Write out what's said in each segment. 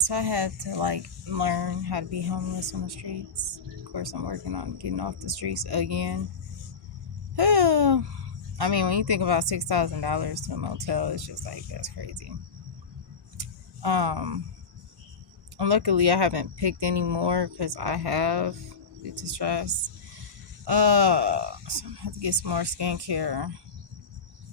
So I had to like learn how to be homeless on the streets. Of course, I'm working on getting off the streets again. I mean, when you think about $6,000 to a motel, it's just like that's crazy. Um, and luckily, I haven't picked any more because I have due to stress. So I have to get some more skincare,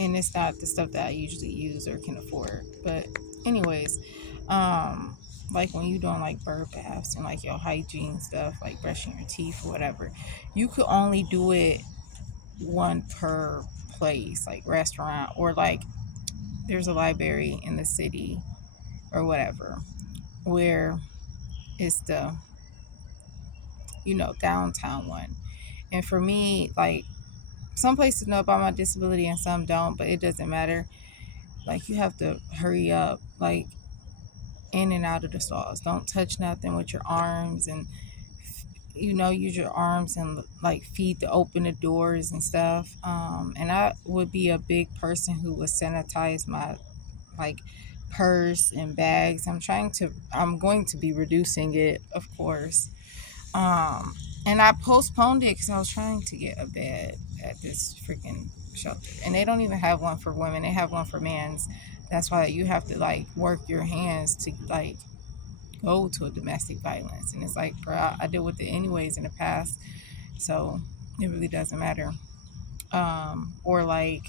and it's not the stuff that I usually use or can afford. But anyways, um, like when you doing like bird baths and like your hygiene stuff, like brushing your teeth or whatever, you could only do it one per place, like restaurant or like there's a library in the city or whatever where it's the downtown one. And for me, like some places know about my disability and some don't, but it doesn't matter. Like you have to hurry up, like in and out of the stalls. Don't touch nothing with your arms and use your arms and like feet to open the doors and stuff. And I would be a big person who would sanitize my like purse and bags. I'm going to be reducing it, of course. And I postponed it because I was trying to get a bed at this freaking shelter, and they don't even have one for women. They have one for men's. That's why you have to like work your hands to like go to a domestic violence, and it's like, bro, I deal with it anyways in the past, so it really doesn't matter. Or like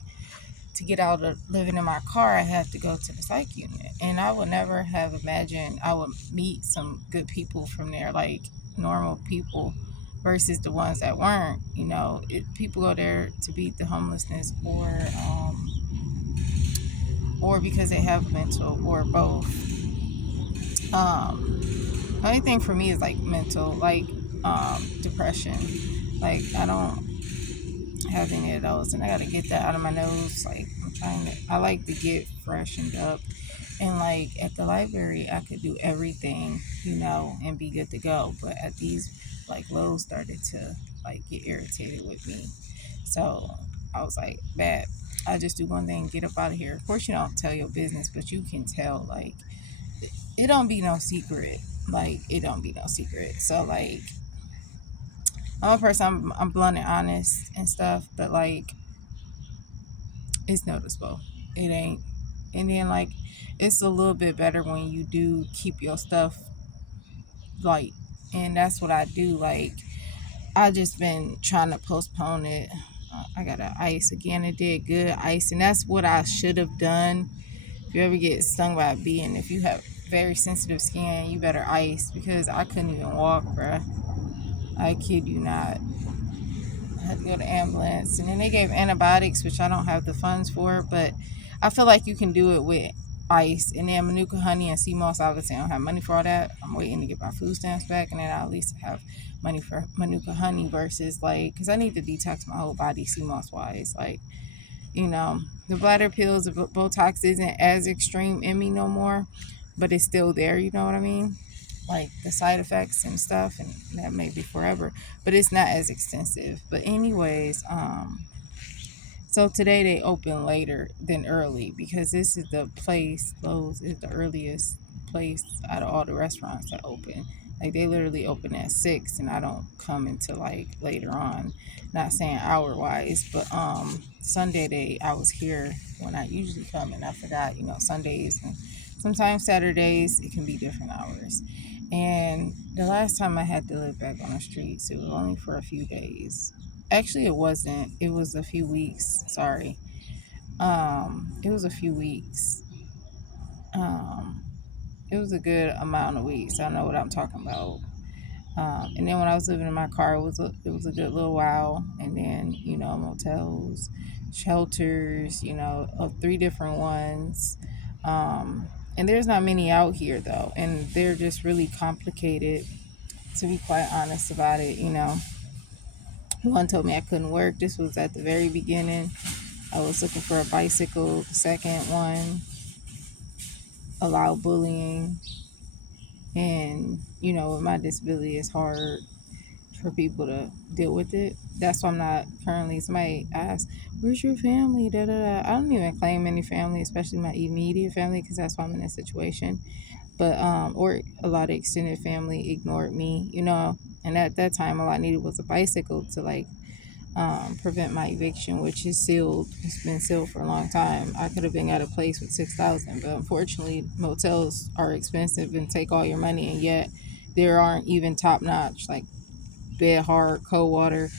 to get out of living in my car, I had to go to the psych unit. And I would never have imagined I would meet some good people from there, like normal people versus the ones that weren't. People go there to beat the homelessness or because they have mental or both. The only thing for me is like mental, like depression. Like I don't have any of those, and I gotta get that out of my nose. Like I like to get freshened up, and like at the library, I could do everything, and be good to go. But at these, like lows started to like get irritated with me, so I was like, "Bad, I just do one thing, get up out of here." Of course, you don't tell your business, but you can tell. Like it don't be no secret. Like it don't be no secret. So like I'm a person. I'm blunt and honest and stuff, but like it's noticeable. It ain't. And then like it's a little bit better when you do keep your stuff light. And that's what I do. Like I just been trying to postpone it. I got an ice again. It did good ice, and that's what I should have done. If you ever get stung by a bee, and if you have very sensitive skin, you better ice because I couldn't even walk, bruh. I kid you not. I had to go to ambulance, and then they gave antibiotics, which I don't have the funds for, but I feel like you can do it with ice. And then Manuka honey and sea moss. Obviously, I don't have money for all that. I'm waiting to get my food stamps back, and then I'll at least have money for Manuka honey versus like, because I need to detox my whole body sea moss wise. Like, the bladder pills, the Botox isn't as extreme in me no more, but it's still there. You know what I mean? Like the side effects and stuff, and that may be forever, but it's not as extensive. But anyways, so today they open later than early because this is the place. Lowe's is the earliest place out of all the restaurants that open. Like they literally open at 6, and I don't come until like later on. Not saying hour wise, but Sunday I was here when I usually come, and I forgot. Sundays and sometimes Saturdays it can be different hours. And the last time I had to live back on the streets, it was only for a few days. Actually, it wasn't. It was a few weeks. Sorry. It was a few weeks. Um, it was a good amount of weeks. I know what I'm talking about. And then when I was living in my car, it was a good little while. And then motels, shelters, of 3 different ones. And there's not many out here though, and they're just really complicated. To be quite honest about it, one told me I couldn't work. This was at the very beginning. I was looking for a bicycle. The second one allowed bullying. And, with my disability, it's hard for people to deal with it. That's why I'm not currently, somebody asked, where's your family? Da, da, da. I don't even claim any family, especially my immediate family, because that's why I'm in this situation. but or a lot of extended family ignored me, you know. And at that time, all I needed was a bicycle to like prevent my eviction, which is sealed. It's been sealed for a long time. I could have been at a place with 6,000, but unfortunately, motels are expensive and take all your money, and yet there aren't even top notch like bed hard, cold water.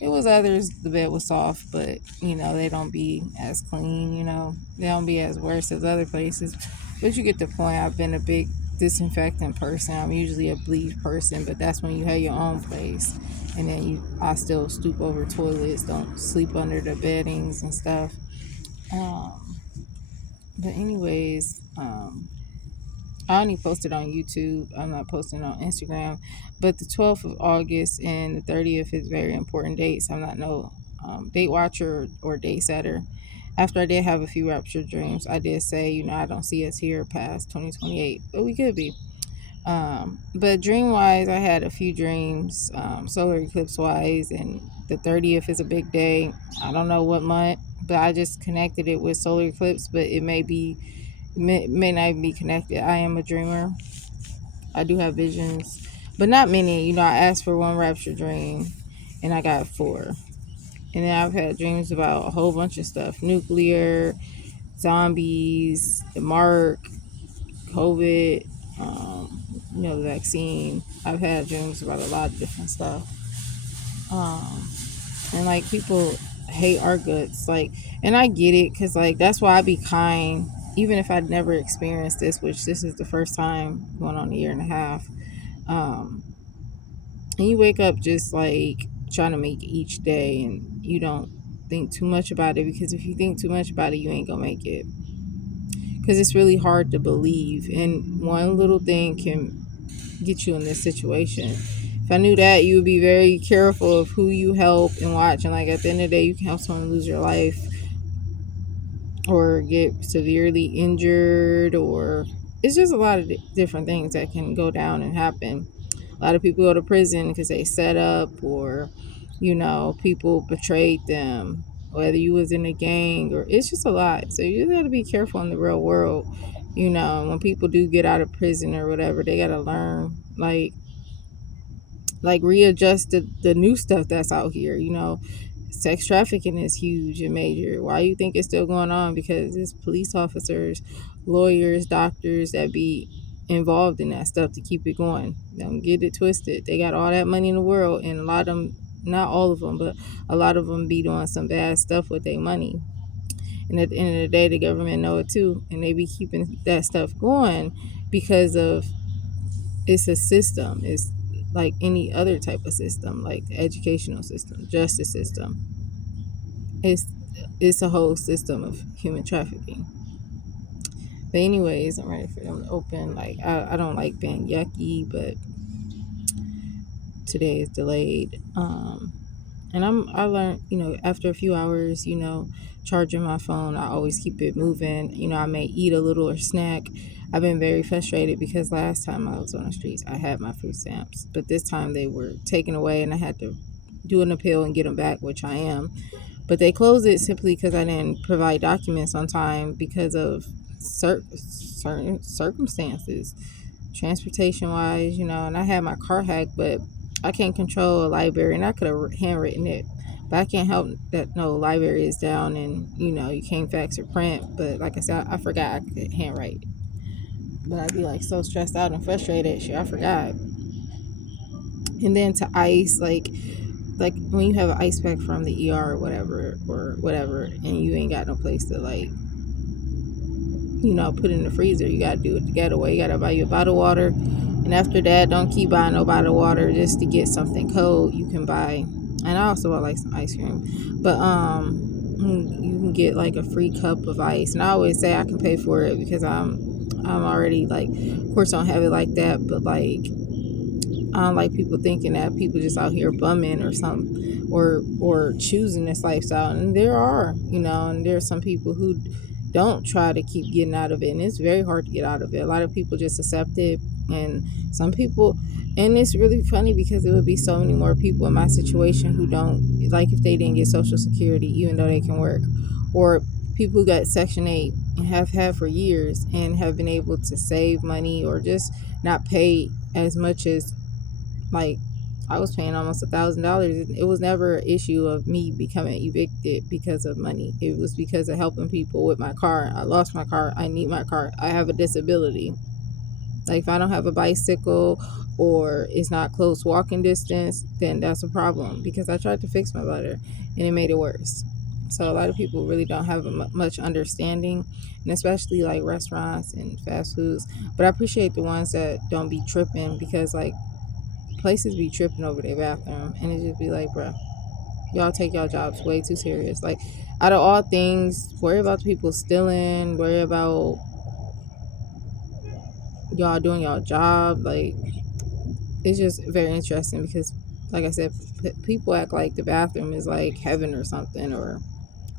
It was others, the bed was soft, but you know, they don't be as clean, you know, they don't be as worse as other places. But you get the point. I've been a big disinfectant person. I'm usually a bleach person, but that's when you have your own place. And then I still stoop over toilets, don't sleep under the beddings and stuff. Um, but anyways, I only posted on YouTube. I'm not posting on Instagram. But the 12th of August and the 30th is very important dates. I'm not no date watcher or date setter. After I did have a few rapture dreams, I did say, you know, I don't see us here past 2028, but we could be. But dream wise, I had a few dreams, solar eclipse wise, and the 30th is a big day. I don't know what month, but I just connected it with solar eclipse, but it may not even be connected. I am a dreamer. I do have visions, but not many. You know, I asked for one rapture dream and I got four. And then I've had dreams about a whole bunch of stuff: nuclear, zombies, the mark, COVID, you know, the vaccine. I've had dreams about a lot of different stuff. Um, and like people hate our guts. Like, and I get it because, like, that's why I be kind. Even if I'd never experienced this, which this is the first time going on a year and a half, um, and you wake up just like trying to make each day, and you don't think too much about it, because if you think too much about it, you ain't gonna make it. Because it's really hard to believe, and one little thing can get you in this situation. If I knew that, you would be very careful of who you help and watch. And like at the end of the day, you can help someone lose your life or get severely injured, or it's just a lot of different things that can go down and happen. A lot of people go to prison because they set up, or you know, people betrayed them, whether you was in a gang, or it's just a lot. So you got to be careful in the real world. You know, when people do get out of prison or whatever, they got to learn like readjust the new stuff that's out here. You know, sex trafficking is huge and major. Why you think it's still going on? Because it's police officers, lawyers, doctors that be involved in that stuff to keep it going. Don't get it twisted. They got all that money in the world, and a lot of them, not all of them, but a lot of them be doing some bad stuff with their money. And at the end of the day, the government know it too, and they be keeping that stuff going because of it's a system. It's like any other type of system, like the educational system, justice system. It's it's a whole system of human trafficking. But anyways, I'm ready for them to open. Like I don't like being yucky, but today is delayed. And I learned, you know, after a few hours, you know, charging my phone, I always keep it moving. You know, I may eat a little or snack. I've been very frustrated because last time I was on the streets, I had my food stamps, but this time they were taken away and I had to do an appeal and get them back, which I am. But they closed it simply because I didn't provide documents on time because of certain circumstances, transportation wise, you know. And I had my car hacked, but I can't control a library, and I could have handwritten it, but I can't help that no library is down, and you know you can't fax or print. But like I said, I forgot I could handwrite, but I'd be like so stressed out and frustrated. Shit, I forgot. And then to ice, like when you have an ice pack from the ER or whatever, and you ain't got no place to like, you know, put in the freezer, you gotta do it the getaway. You gotta buy you a bottle of water, and after that, don't keep buying no bottle of water just to get something cold. You can buy, and I also would like some ice cream, but you can get like a free cup of ice. And I always say I can pay for it because I'm already like, of course, I don't have it like that, but like I don't like people thinking that people just out here bumming or something, or choosing this lifestyle. And there are, you know, and there are some people who don't try to keep getting out of it, and it's very hard to get out of it. A lot of people just accept it, and some people, and it's really funny because there would be so many more people in my situation who don't, like if they didn't get Social Security, even though they can work, or people who got Section 8 and have had for years, and have been able to save money or just not pay as much as, like, I was paying almost $1,000. It was never an issue of me becoming evicted because of money. It was because of helping people with my car. I lost my car. I need my car. I have a disability. Like, if I don't have a bicycle or it's not close walking distance, then that's a problem, because I tried to fix my bladder and it made it worse. So a lot of people really don't have much understanding, and especially like restaurants and fast foods. But I appreciate the ones that don't be tripping, because like places be tripping over their bathroom, and it just be like, bruh, y'all take y'all jobs way too serious. Like, out of all things, worry about the people stealing, worry about y'all doing y'all job. Like, it's just very interesting because, like I said, people act like the bathroom is like heaven or something, or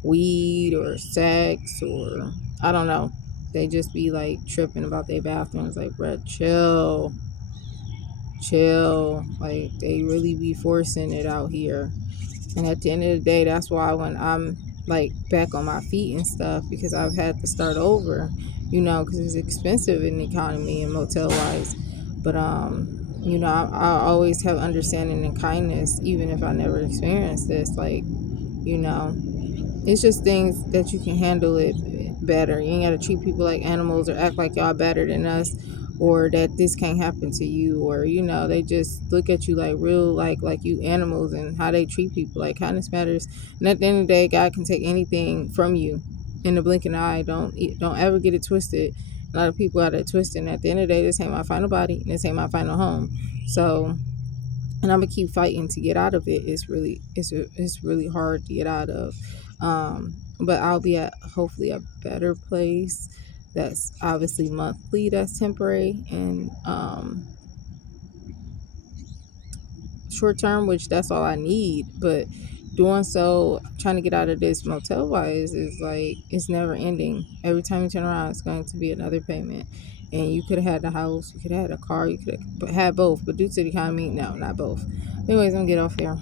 weed or sex, or I don't know. They just be like tripping about their bathrooms. Like, bruh, chill, chill. Like, they really be forcing it out here. And at the end of the day, that's why when I'm like back on my feet and stuff, because I've had to start over, because it's expensive in the economy and motel wise. But I always have understanding and kindness, even if I never experienced this. Like, you know, it's just things that you can handle it better. You ain't gotta treat people like animals or act like y'all better than us, or that this can't happen to you, or they just look at you like real, like you animals, and how they treat people. Like, kindness matters. And at the end of the day, God can take anything from you in the blink of an eye. Don't ever get it twisted. A lot of people got it twisted. And at the end of the day, this ain't my final body, and this ain't my final home. So, and I'm gonna keep fighting to get out of it. It's really hard to get out of, but I'll be at hopefully a better place. That's obviously monthly. That's temporary, and short term, which that's all I need. But doing so, trying to get out of this motel wise, is like it's never ending. Every time you turn around, it's going to be another payment. And you could have had the house, you could have had a car, you could have had both. But due to the economy, no, not both. Anyways, I'm gonna get off here.